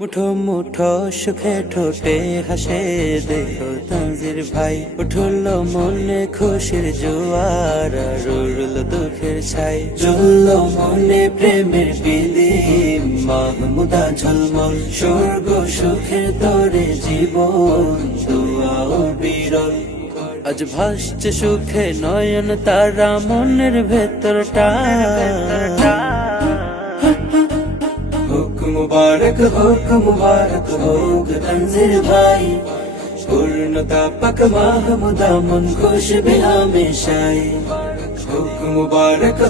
মুঠো মুঠো সুখে ঠোঁটে হাসে দেখো তানজির ভাই, উঠল মনে খুশির জোয়ার আর উড়ল দুঃখের ছাই। জ্বলল মনে প্রেমের বিলিম, মাহমুদা ঝলমল স্বর্গ সুখের তরে জীবন দোয়া ও বিরল। আজ ভাসছে সুখে নয়ন তারা মনের ভেতরটা। মুবারক হোক মুবারক হোক তানজির ভাই, পূর্ণতা পাক মাহমুদা মন খুশবে হামেশাই। হোক মুবারক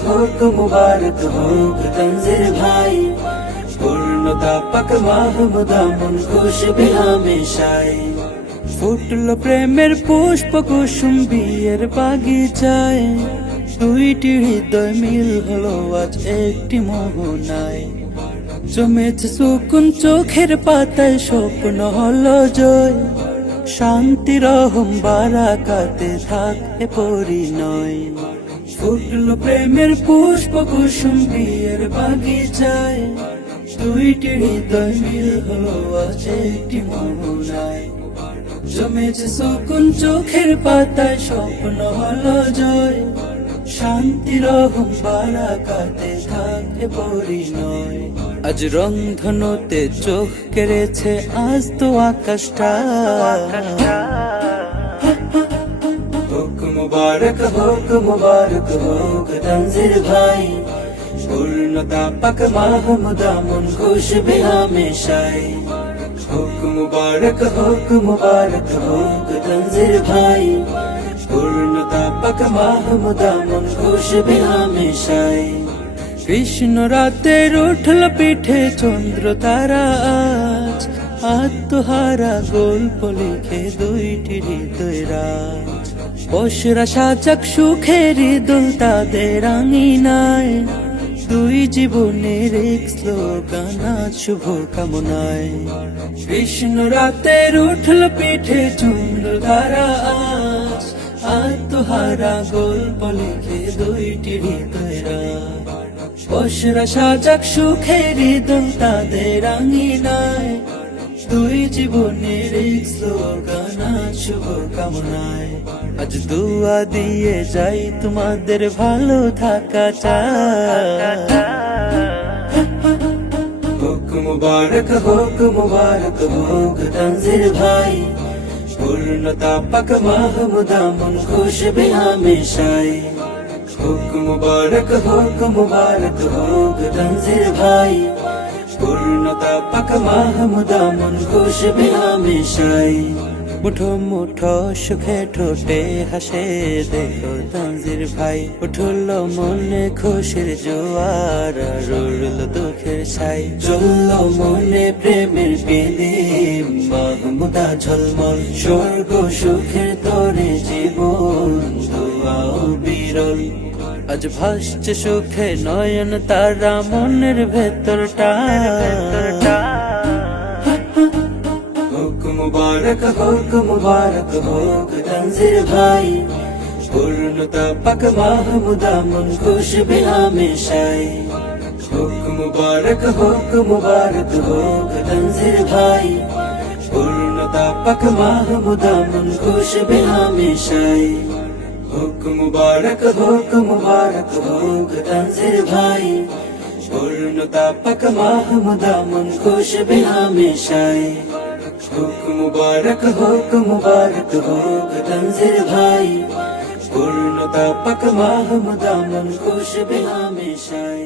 হোক তানজির ভাই, পূর্ণতা পাক মাহমুদা মন খুশবে হামেশাই। ফুটল প্রেমের পুষ্প কুসুম বিয়ের বাগিচায়, দুইটি হৃদয় মিল হলো আজ একটি মোহনায়। জমেছে সুকুন চোখের পাতায়, স্বপ্ন হলো জয়, শান্তি রহম বারাকাতে থাকে পরিণয়। ফুটল প্রেমের পুষ্প কুসুম বিয়ের বাগিচায়, দুইটি হৃদয় মিল হলো আজ একটি মোহনায়। জমেছে সুকুন চোখের পাতায়, স্বপ্ন হলো জয়, শান্তি রহম বারাকাতে থাকে পরিণয়। আজ রংধনুতে চোখ কেড়েছে আজ তো আকাশটা। হোক মুবারক হোক তানজির ভাই, পূর্ণতা পাক মাহমুদা মন খুশবে হামেশাই। হোক মুবারক হোক তানজির ভাই, পূর্ণতা পাক মাহমুদা মন খুশবে হামেশাই। কৃষ্ণ রাতের উঠল পিঠে চন্দ্র তারা আজ, আত্মহারা গল্প লিখে দুইটি হৃদয় রাজ। বসরা সাজাক সুখের দোল তাদের আঙিনায়, দুই জীবনের এক স্লোগান আজ শুভ কামনায়। কৃষ্ণ রাতের উঠল পিঠে চন্দ্র তারা আজ, আত্মহারা গল্প লিখে দুইটি হৃদয় রাজ। বসরা সাজাক সুখের দোল তাদের আঙিনায়, দুই জীবনের এক স্লোগান আজ শুভ কামনায়। আজ দুয়া দিয়ে যাই তোমাদের ভালো থাকা চাই। হোক মুবারক হোক তানজির ভাই, পূর্ণতা পাক মাহমুদা মন খুশবে হামেশাই। হোক মুবারক হোক তানজির ভাই, পূর্ণতা পাক মাহমুদা মন খুশবে হামেশাই। মুঠো মুঠো সুখে ঠোঁটে হাসে দেখো তানজির ভাই, উঠল মনে খুশির জোয়ার আর উড়ল দুঃখের ছাই। জ্বলল মনে প্রেমের বিলিম, মাহমুদা ঝলমল স্বর্গ সুখের তরে জীবন দোয়া ও বিরল। আজ ভাসছে সুখে নয়ন তারা মনের ভেতরটা। হোক মুবারক হোক তানজির ভাই, পূর্ণতা পাক মাহমুদা মন খুশবে হামেশাই। হোক মুবারক হোক তানজির ভাই, পূর্ণতা পাক মাহমুদা মন খুশবে হামেশাই। হোক মুবারক হোক তানজির ভাই, পূর্ণতা পাক মাহমুদা মন খুশবে হামেশাই। হোক মুবারক হোক তানজির ভাই, পূর্ণতা পাক মাহমুদা মন খুশবে হামেশাই।